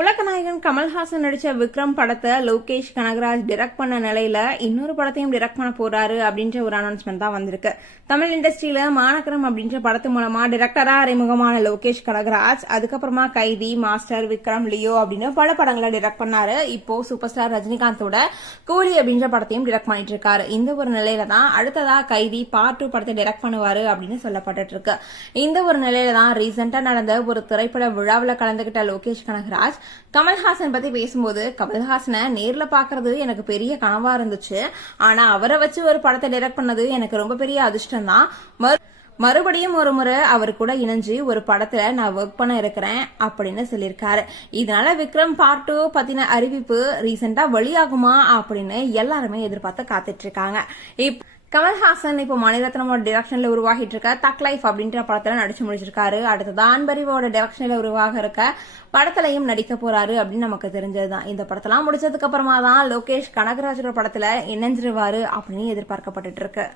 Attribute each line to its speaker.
Speaker 1: Hola, canal. கதாநாயகன் கமல்ஹாசன் நடிச்ச விக்ரம் படத்தை லோகேஷ் கனகராஜ் டிரெக்ட் பண்ண நிலையில இன்னொரு படத்தையும் டிரெக்ட் பண்ண போறாரு அப்படின்ற ஒரு அனௌன்ஸ்மெண்ட் தான் வந்திருக்கு. தமிழ் இண்டஸ்ட்ரியில மாநகரம் அப்படின்ற படத்து மூலமா டிரெக்டரா அறிமுகமான லோகேஷ் கனகராஜ் அதுக்கப்புறமா கைதி மாஸ்டர் விக்ரம் லியோ அப்படின்னு பல படங்களை டிரெக்ட் பண்ணாரு. இப்போ சூப்பர் ஸ்டார் ரஜினிகாந்தோட கூலி அப்படின்ற படத்தையும் டிரெக்ட் பண்ணிட்டு இருக்காரு. இந்த ஒரு நிலையில தான் அடுத்ததா கைதி பார்ட் டூ படத்தை டிரெக்ட் பண்ணுவாரு அப்படின்னு சொல்லப்பட்டு இருக்கு. இந்த ஒரு நிலையில தான் ரீசெண்டா நடந்த ஒரு திரைப்பட விழாவில் கலந்துகிட்ட லோகேஷ் கனகராஜ் கமல்ஹாசன் பத்தி பேசும்போது கமல்ஹாசனை நேர்ல பாக்குறது எனக்கு பெரிய கனவா இருந்துச்சு. ஆனா அவரை வச்சு ஒரு படத்தை டைரக்ட் பண்ணது எனக்கு ரொம்ப பெரிய அதிர்ஷ்டம் தான் மறுபடியும் ஒரு முறை அவர் கூட இணைஞ்சு ஒரு படத்துல நான் ஒர்க் பண்ண இருக்கிறேன் அப்படின்னு சொல்லியிருக்காரு. இதனால விக்ரம் பார்ட் டூ பத்தின அறிவிப்பு ரீசெண்டா வெளியாகுமா அப்படின்னு எல்லாருமே எதிர்பார்த்து காத்துட்டு இருக்காங்க. கமல்ஹாசன் இப்போ மணிரத்னமோட டிரெக்ஷன்ல உருவாகிட்டு இருக்க தக் லைஃப் அப்படின்ற படத்துல நடிச்சு முடிச்சிருக்காரு. அடுத்தது ஆன்பரிவோட டிரெக்ஷன்ல உருவாக இருக்க படத்துலையும் நடிக்க போறாரு அப்படின்னு நமக்கு தெரிஞ்சதுதான். இந்த படத்தெல்லாம் முடிச்சதுக்கு அப்புறமா தான் லோகேஷ் கனகராஜோட படத்துல இணைஞ்சிருவாரு அப்படின்னு எதிர்பார்க்கப்பட்டு இருக்கு.